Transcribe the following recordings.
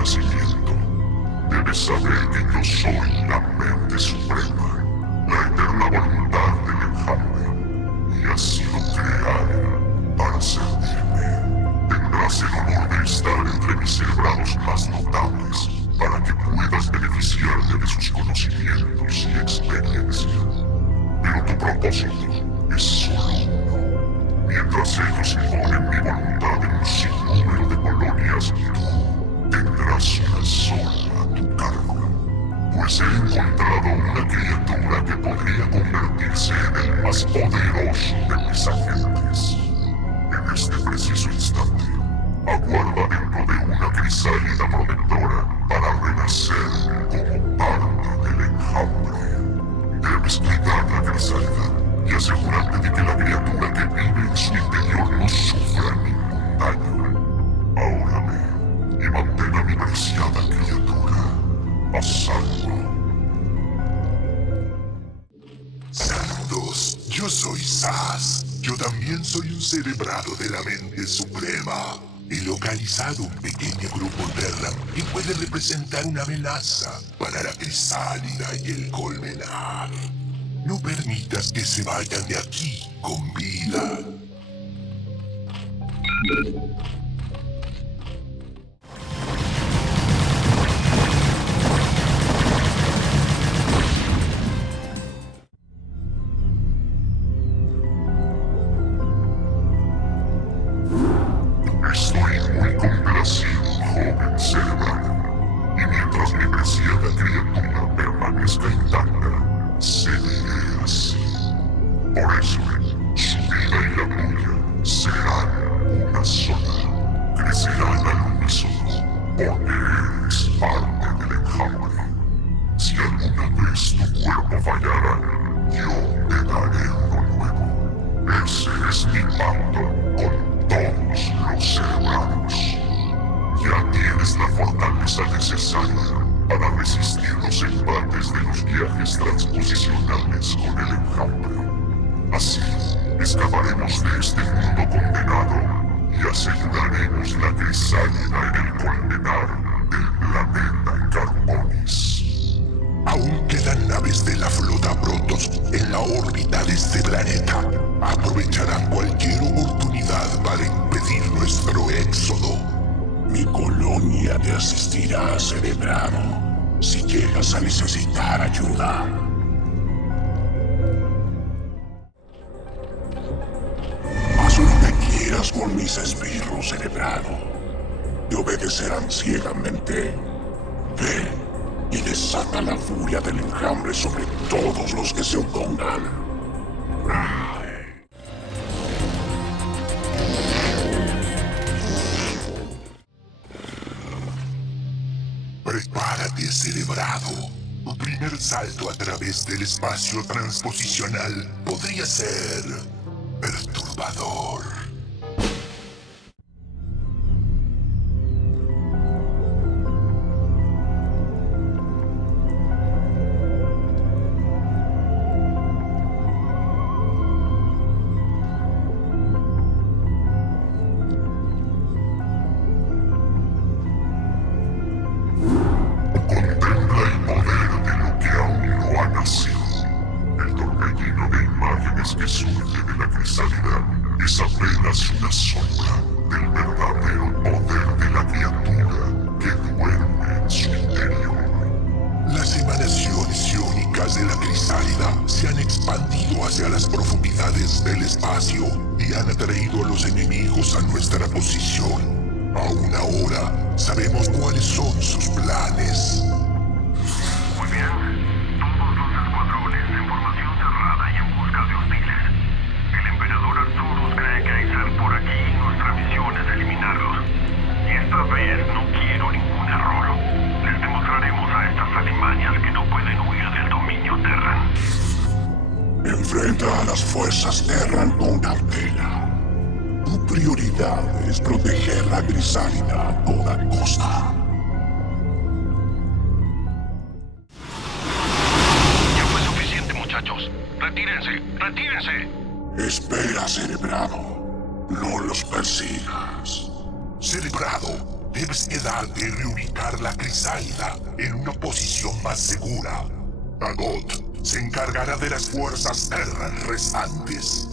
nacimiento, debes saber que yo soy la mente suprema, la eterna voluntad del enjambre, y has sido creada para servirme. Tendrás el honor de estar entre mis celebrados más notables, para que puedas beneficiarte de sus conocimientos y experiencia. Pero tu propósito es solo uno. Mientras ellos imponen mi voluntad en un sinnúmero de colonias, tú tendrás una sola a tu cargo. Pues he encontrado una criatura que podría convertirse en el más poderoso de mis agentes. En este preciso instante, aguarda dentro de una crisálida protectora para renacer como parte del enjambre. Debes cuidar la crisálida y asegurarte de que la criatura que vive en su interior no sufra ningún daño. Ahora ve y mantén a mi preciada criatura a salvo. Saludos, yo soy Sas. Yo también soy un cerebrado de la mente suprema. He localizado un pequeño grupo Terran que puede representar una amenaza para la crisálida y el colmenar. No permitas que se vayan de aquí con vida. Estoy muy complacido, joven cerebrado. Y mientras mi preciada criatura permanezca intacta, seguiré así. Por eso, su vida y la tuya serán una sola. Crecerán al unísono, porque eres parte del enjambre. Si alguna vez tu cuerpo fallara, yo te daré uno nuevo. Ese es mi pacto con todos los cerebrados. Ya tienes la fortaleza necesaria para resistir los embates de los viajes transposicionales con el enjambre. Así, escaparemos de este mundo condenado y aseguraremos la crisálida en el colmenar del planeta Carbonis. Aún quedan naves de la flota Protoss en la órbita de este planeta. Aprovecharán cualquier oportunidad para impedir nuestro éxodo. Mi colonia te asistirá, cerebrado, si llegas a necesitar ayuda. Haz lo que quieras con mis esbirros, cerebrado. Te obedecerán ciegamente. Ve y desata la furia del enjambre sobre todos los que se opongan. Prepárate, cerebrado. Tu primer salto a través del espacio transposicional podría ser perturbador. Contempla el poder de lo que aún no ha nacido. El torbellino de imágenes que surge de la crisálida es apenas una sombra del verdadero poder de la criatura que duerme en su interior. Las emanaciones iónicas de la crisálida se han expandido hacia las profundidades del espacio y han atraído a los enemigos a nuestra posición. Aún ahora sabemos cuáles son sus planes. Muy bien. Todos los escuadrones en formación cerrada y en busca de hostiles. El emperador Arturus cree que hay ser por aquí y nuestra misión es eliminarlos. Y esta vez no quiero ningún error. Les demostraremos a estas alimañas que no pueden huir del dominio Terran. Enfrenta a las fuerzas Terran con cautela. Tu prioridad es proteger la crisálida a toda costa. Ya fue suficiente, muchachos. Retírense, retírense. Espera, cerebrado. No los persigas. Cerebrado, Debes quedarte y reubicar la crisálida en una posición más segura. Dagot se encargará de las fuerzas Terran restantes.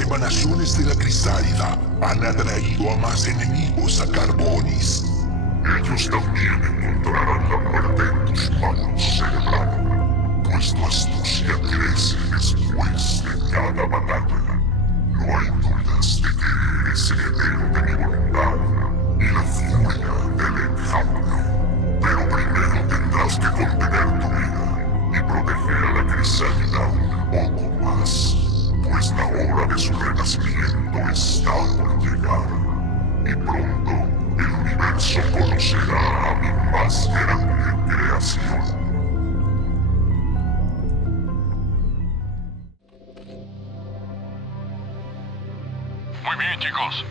Emanaciones de la crisálida han atraído a más enemigos a Carbonis. Ellos también encontrarán la muerte en tus manos, Cerebrado, pues tu astucia crece después de cada batalla. No hay dudas de que eres heredero de mi voluntad y la furia del enjambre. Pero primero tendrás que contener tu ira y proteger a la crisálida un poco más, pues la hora de su renacimiento está por llegar, y pronto el universo conocerá a mi más grande creación. Muy bien, chicos.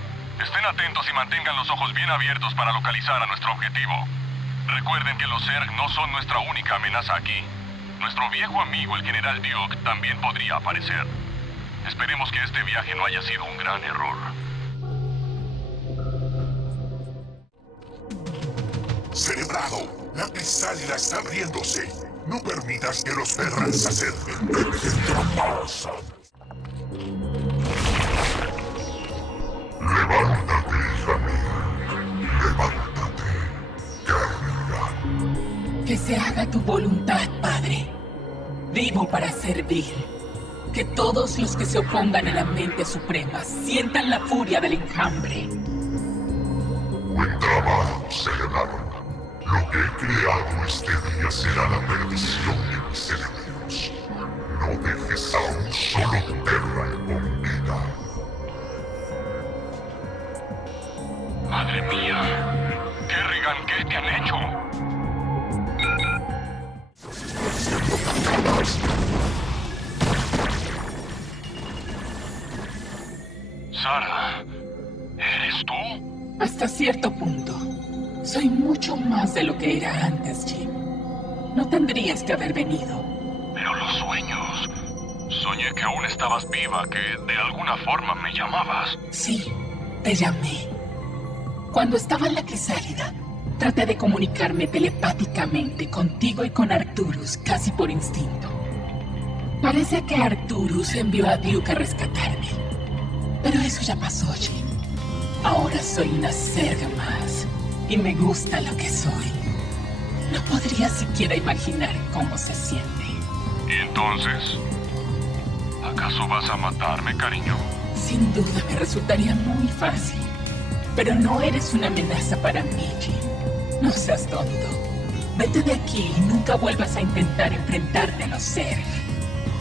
Estén atentos y mantengan los ojos bien abiertos para localizar a nuestro objetivo. Recuerden que los Zerg no son nuestra única amenaza aquí. Nuestro viejo amigo, el General Duke, también podría aparecer. Esperemos que este viaje no haya sido un gran error. Cerebrado, la crisálida está abriéndose. No permitas que los Terran se acerquen. Trampas. Levántate, hija mía. Levántate, Kerrigan. Que se haga tu voluntad, Padre. Vivo para servir. Que todos los que se opongan a la mente suprema sientan la furia del enjambre. Buen trabajo, Cerebrado. Lo que he creado este día será la perdición de mis enemigos. No dejes a un solo Terran con vida. Madre mía. Kerrigan, ¿qué te han hecho? Sara, ¿eres tú? Hasta cierto punto. Soy mucho más de lo que era antes, Jim. No tendrías que haber venido. Pero los sueños. Soñé que aún estabas viva, que de alguna forma me llamabas. Sí, te llamé. Cuando estaba en la crisálida, traté de comunicarme telepáticamente contigo y con Arcturus casi por instinto. Parece que Arcturus envió a Duke a rescatarme. Pero eso ya pasó, Jim. Ahora soy una Zerg más. Y me gusta lo que soy. No podría siquiera imaginar cómo se siente. ¿Y entonces? ¿Acaso vas a matarme, cariño? Sin duda me resultaría muy fácil. Pero no eres una amenaza para mí, Jim. No seas tonto. Vete de aquí y nunca vuelvas a intentar enfrentarte a los Zerg.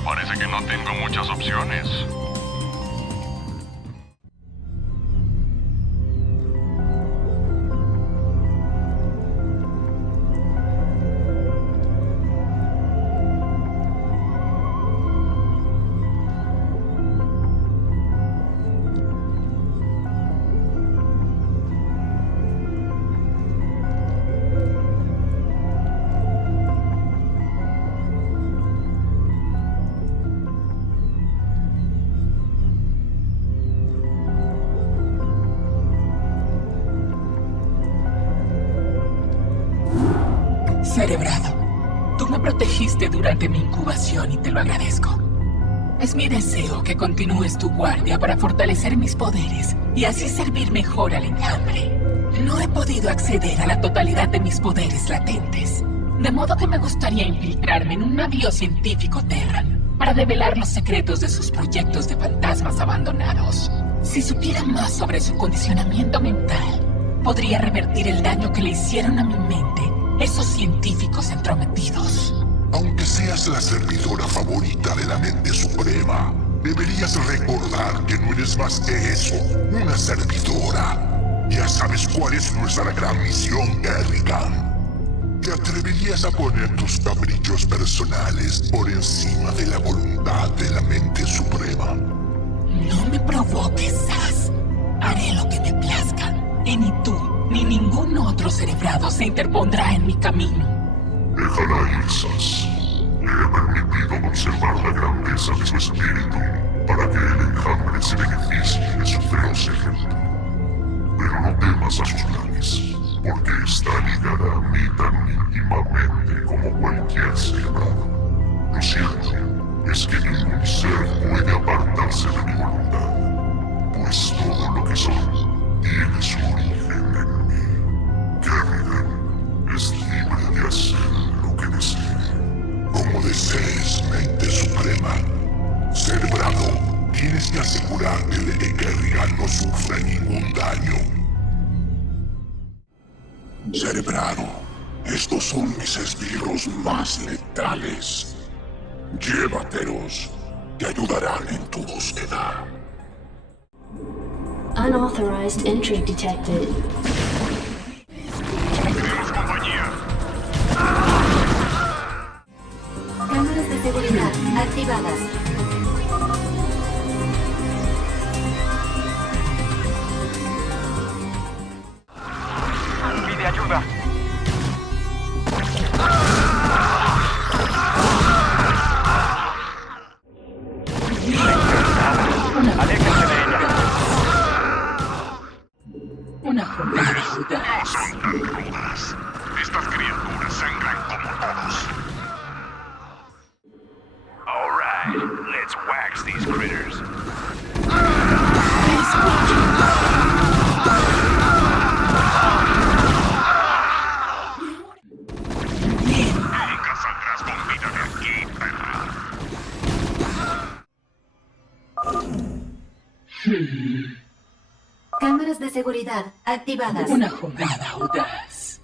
Parece que no tengo muchas opciones. Cerebrado, tú me protegiste durante mi incubación y te lo agradezco. Es mi deseo que continúes tu guardia para fortalecer mis poderes y así servir mejor al enjambre. No he podido acceder a la totalidad de mis poderes latentes, de modo que me gustaría infiltrarme en un navío científico Terran para develar los secretos de sus proyectos de fantasmas abandonados. Si supiera más sobre su condicionamiento mental, podría revertir el daño que le hicieron a mi mente esos científicos entrometidos. Aunque seas la servidora favorita de la mente suprema, deberías recordar que no eres más que eso, una servidora. Ya sabes cuál es nuestra gran misión, Kerrigan. ¿Te atreverías a poner tus caprichos personales por encima de la voluntad de la mente suprema? No me provoques, Saz. Haré lo que me plazca. Y ni tú, ni ningún otro cerebrado se interpondrá en mi camino. Déjala ir, Saz. Le he permitido conservar la grandeza de su espíritu para que el enjambre se beneficie de su feroz ejemplo. Pero no temas a sus planes, porque está ligada a mí tan íntimamente como cualquier cerebrado. Lo cierto es que ningún ser puede apartarse de mi voluntad, pues todo lo que son tiene su origen en mí. Kerrigan es libre de hacer lo que desee. Como desees, mente suprema. Cerebrado, tienes que asegurarte de que Kerrigan no sufra ningún daño. Cerebrado, estos son mis esbirros más letales. Llévatelos, te ayudarán en tu búsqueda. Unauthorized entry detected. Tenemos compañía. Cámaras de seguridad activadas. Pide ayuda. Aléjense de ella. Una jugada audaz. Son tan rudas. Estas criaturas sangran como todos. All right, let's wax these critters. Nunca saldrás con vida de aquí, perra. Cámaras de seguridad activadas. Una jugada audaz.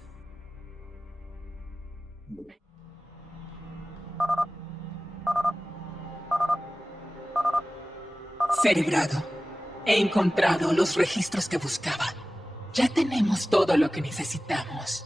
Cerebrado, he encontrado los registros que buscaba. Ya tenemos todo lo que necesitamos.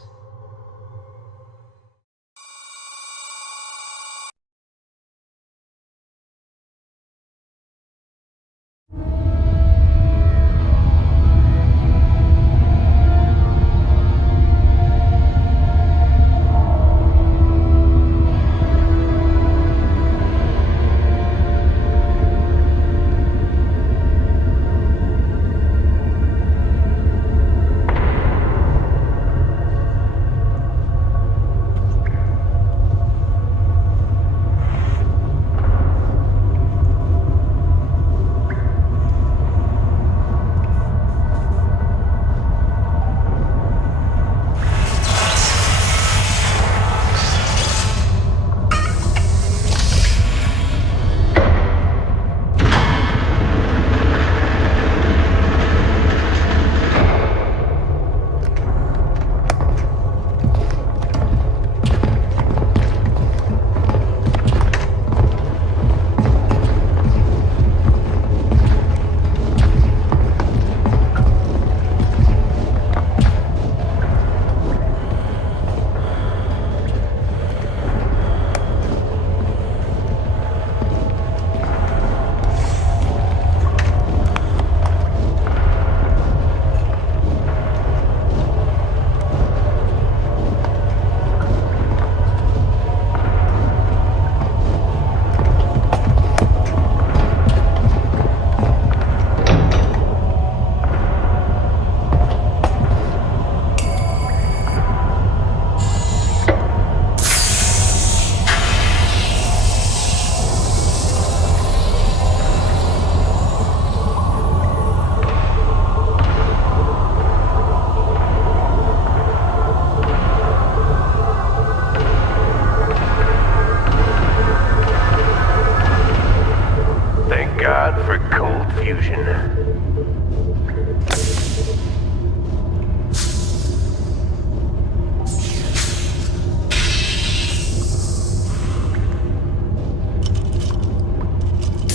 time for cold fusion.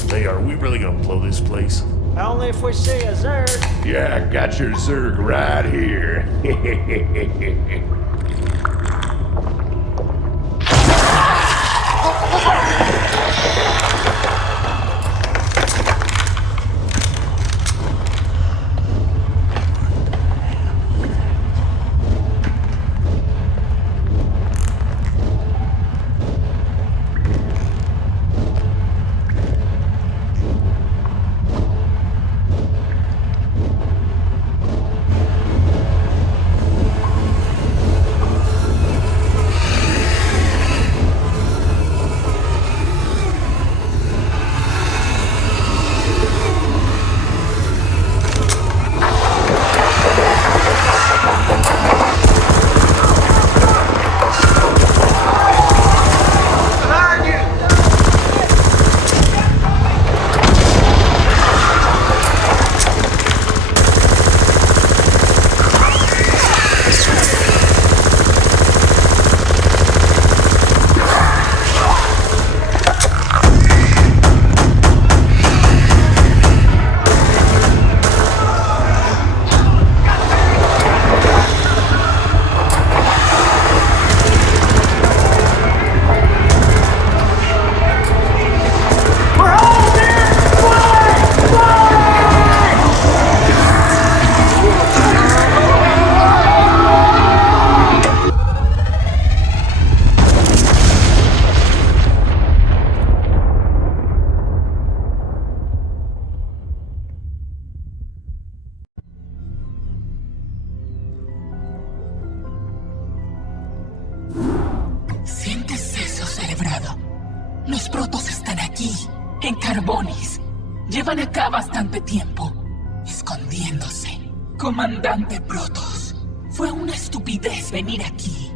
Hey, are we really gonna blow this place? Only if we see a Zerg. Yeah, I got your Zerg right here. ¿Sientes eso, cerebrado? Los protos están aquí, en Carbonis. Llevan acá bastante tiempo, escondiéndose. Comandante Protoss, fue una estupidez venir aquí,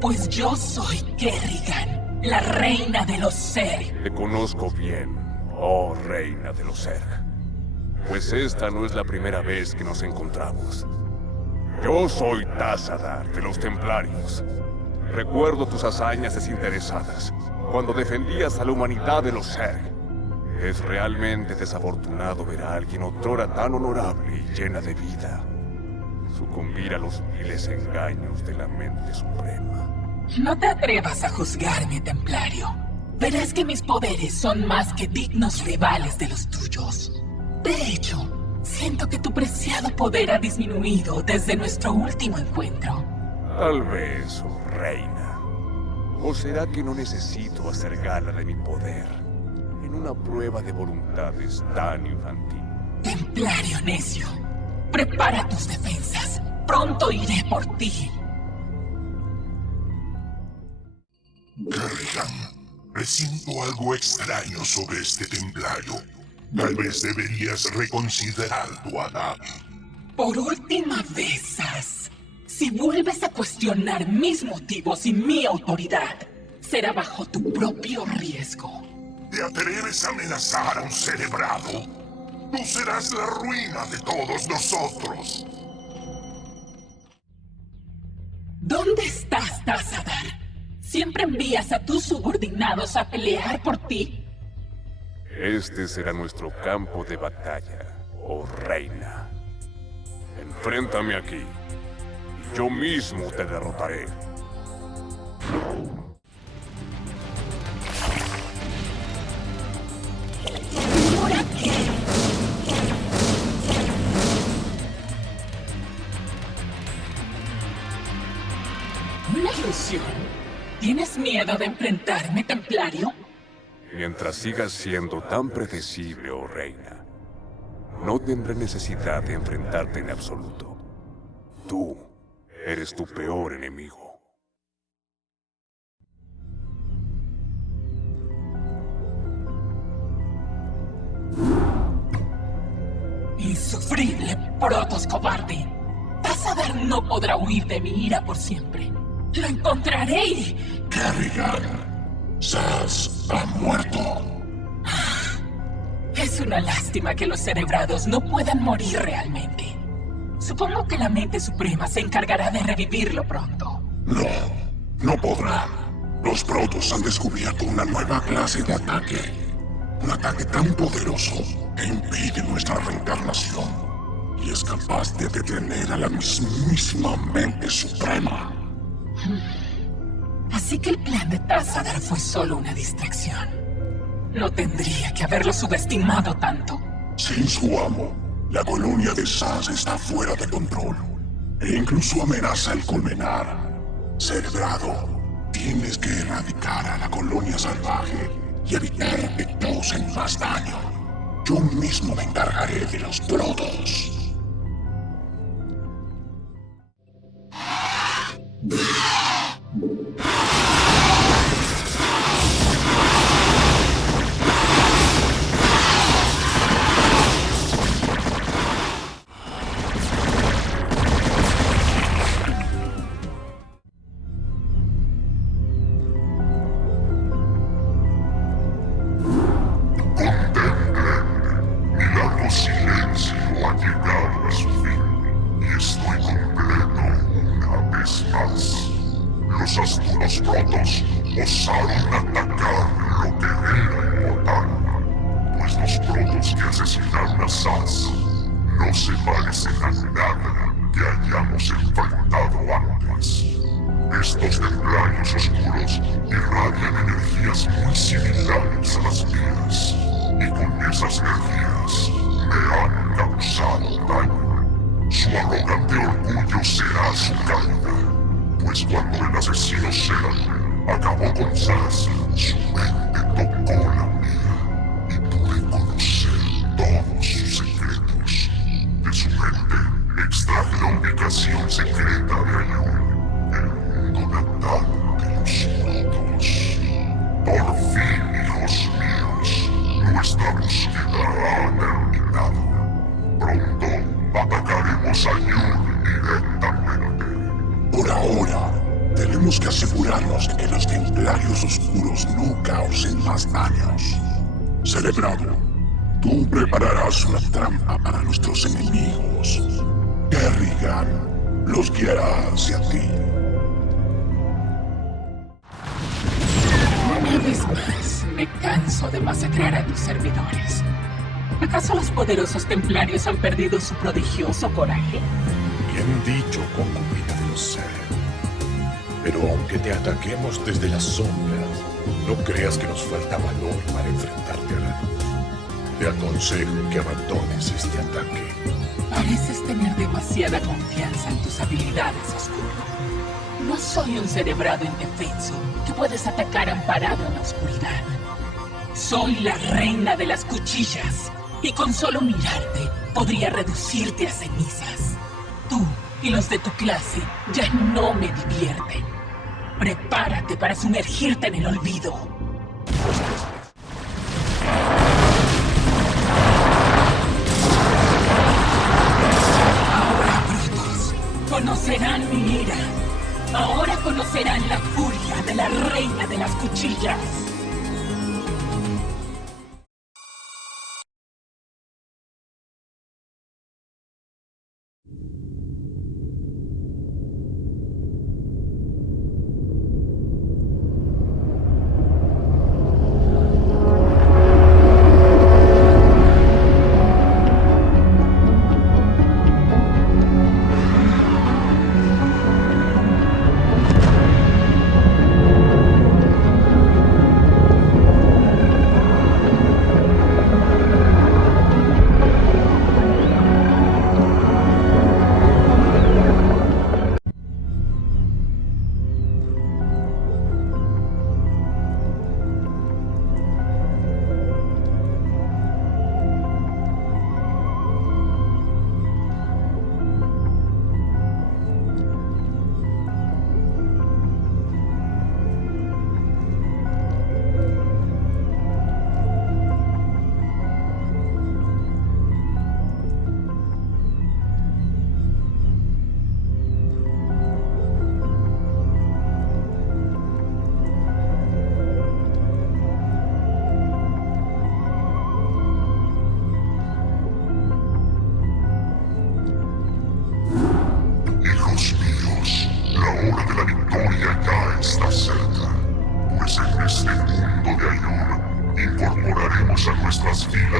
pues yo soy Kerrigan, la reina de los Zerg. Te conozco bien, oh reina de los Zerg. Pues esta no es la primera vez que nos encontramos. Yo soy Tassadar de los Templarios. Recuerdo tus hazañas desinteresadas, cuando defendías a la humanidad de los Zerg. Es realmente desafortunado ver a alguien otrora tan honorable y llena de vida sucumbir a los viles engaños de la mente suprema. No te atrevas a juzgarme, Templario. Verás que mis poderes son más que dignos rivales de los tuyos. De hecho, siento que tu preciado poder ha disminuido desde nuestro último encuentro. Tal vez, oh reina. ¿O será que no necesito hacer gala de mi poder en una prueba de voluntades tan infantil? Templario necio, prepara tus defensas. Pronto iré por ti. Kerrigan, presiento algo extraño sobre este templario. Tal vez deberías reconsiderar tu ataque. Por última vez, Zaz. Si vuelves a cuestionar mis motivos y mi autoridad, será bajo tu propio riesgo. ¿Te atreves a amenazar a un cerebrado? Tú serás la ruina de todos nosotros. ¿Dónde estás, Tassadar? ¿Siempre envías a tus subordinados a pelear por ti? Este será nuestro campo de batalla, oh reina. Enfréntame aquí, y yo mismo te derrotaré. ¿Ahora qué? Una ilusión. ¿Tienes miedo de enfrentarme, Templario? Mientras sigas siendo tan predecible, oh reina, no tendré necesidad de enfrentarte en absoluto. Tú eres tu peor enemigo. Insufrible Protoss cobarde. Tassadar no podrá huir de mi ira por siempre. Lo encontraré y... Kerrigan, Zaz ha muerto. Es una lástima que los cerebrados no puedan morir realmente. Supongo que la mente suprema se encargará de revivirlo pronto. No, no podrán. Los protos han descubierto una nueva clase de ataque. Un ataque tan poderoso que impide nuestra reencarnación. Y es capaz de detener a la mismísima mente suprema. Así que el plan de Tassadar fue solo una distracción. No tendría que haberlo subestimado tanto. Sin su amo, la colonia de Sas está fuera de control. E incluso amenaza el culminar. Cerebrado, tienes que erradicar a la colonia salvaje y evitar que causen más daño. Yo mismo me encargaré de los protos. Milagro silencio ha llegado a su fin y estoy completo una vez más. Los astutos protos osaron atacar lo que era importante, pues los protos que asesinaron a Sas no se parecen a nada que hayamos enfrentado antes. Estos templarios oscuros irradian energías muy similares a las mías, y con esas energías me han causado daño. Su arrogante orgullo será su caída, pues cuando el asesino Seran acabó con Sas, su mente tocó la mía y pude conocer todos sus secretos. De su mente extraje la ubicación secreta de Ayun, el mundo natal de los protos. Por fin, hijos míos, nuestra búsqueda ha terminado. Pronto atacaremos a Ayun directamente. Por ahora, tenemos que asegurarnos de que los templarios oscuros no causen más daños. Cerebrado, tú prepararás una trampa para nuestros enemigos. Kerrigan los guiará hacia ti. Una vez más, me canso de masacrar a tus servidores. ¿Acaso los poderosos templarios han perdido su prodigioso coraje? Bien dicho, concubina de los Zerg. Pero aunque te ataquemos desde las sombras, no creas que nos falta valor para enfrentarte a la luz. Te aconsejo que abandones este ataque. Pareces tener demasiada confianza en tus habilidades, Oscuro. No soy un cerebrado indefenso que puedes atacar amparado en la oscuridad. Soy la reina de las cuchillas, y con solo mirarte podría reducirte a cenizas. Tú y los de tu clase ya no me divierten. Prepárate para sumergirte en el olvido. Ahora, brutos, conocerán mi ira. Ahora conocerán la furia de la reina de las cuchillas.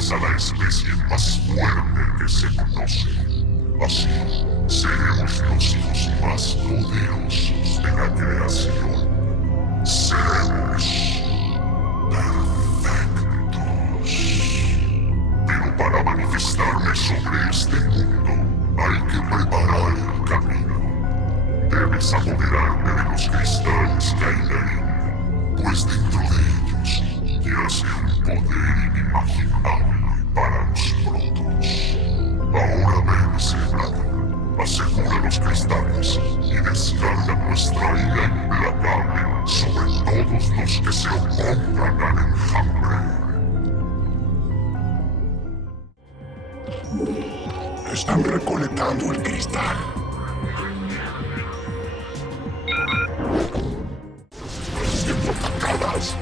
gracias a la especie más fuerte que se conoce. Así, seremos los hijos más poderosos de la creación. Seremos perfectos. Pero para manifestarme sobre este mundo, hay que preparar el camino. Debes apoderarte de los cristales Kailain, pues dentro de ellos yace un poder inimaginable para los protos. Ahora ven, cerebrado, asegura los cristales y descarga nuestra ira implacable sobre todos los que se opongan al enjambre. Están recolectando el cristal. Siendo atacadas.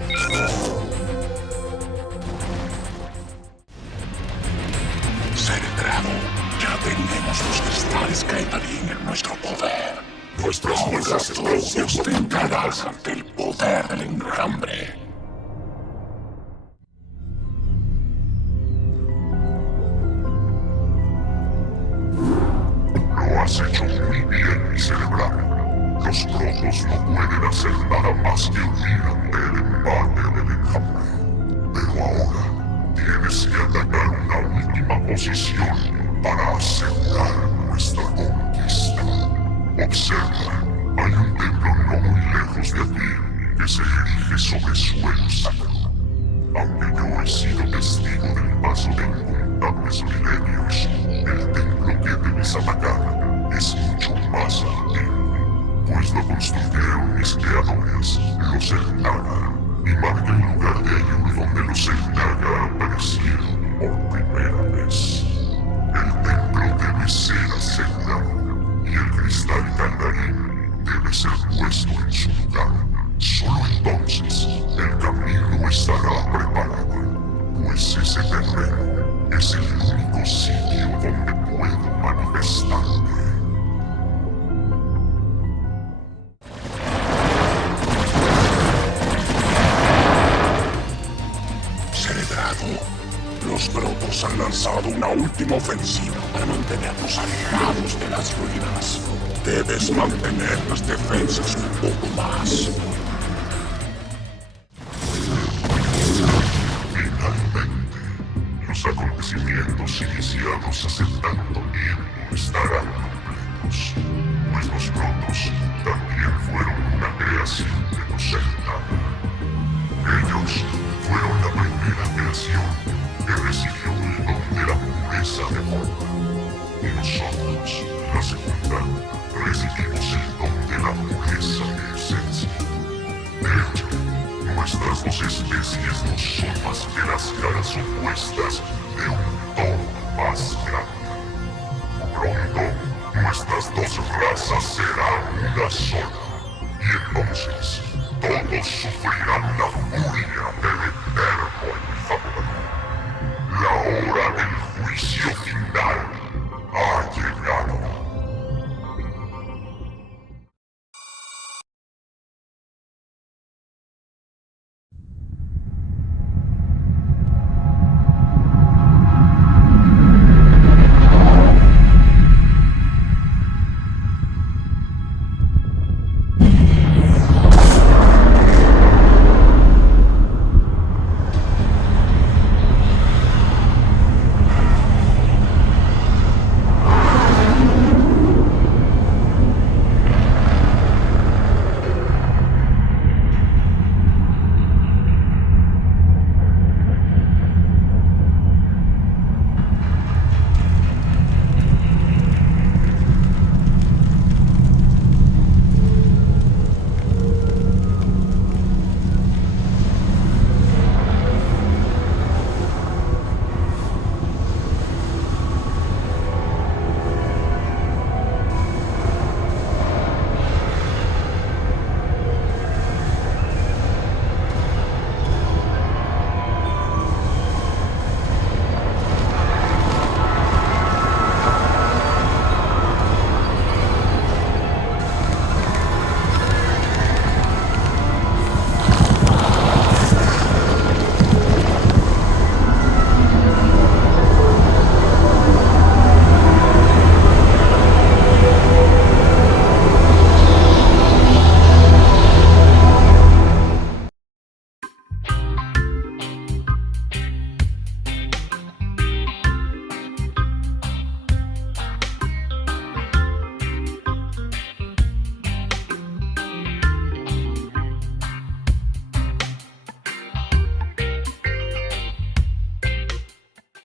Cerebrado, ya tenemos los cristales Kailain en nuestro poder. Nuestras fuerzas están siendo tentadas ante el poder del enjambre. Lo has hecho muy bien, mi cerebrado. Los protos no pueden hacer nada más que huir ante el embate del enjambre. Pero ahora tienes que atacar una última posición para asegurar nuestra conquista. Observa, hay un templo no muy lejos de aquí que se erige sobre suelo sacro. Aunque yo he sido testigo del paso de incontables milenios, el templo que debes atacar es mucho más antiguo, pues lo construyeron mis creadores, los Elnaga, y marca el lugar de Ayur donde los Elnaga aparecieron por primera vez. El templo debe ser asegurado, y el cristal Kailain debe ser puesto en su lugar. Solo entonces el camino estará preparado, pues ese terreno es el único sitio donde puedo manifestarme. Cerebrado, los protos han lanzado una última ofensiva para mantenernos alejados de las ruinas. Debes mantener las defensas un poco más. Finalmente, los acontecimientos iniciados hace tanto tiempo estarán completos, pues los protos también fueron una creación de los Elnaga. Ellos fueron la primera creación que recibió el don de la pureza de forma, y nosotros, la segunda, recibimos el don de la pureza de esencia. De hecho, nuestras dos especies no son más que las caras opuestas de un todo más grande. Pronto, nuestras dos razas serán una sola, y entonces todos sufrirán la furia del eterno enjambre.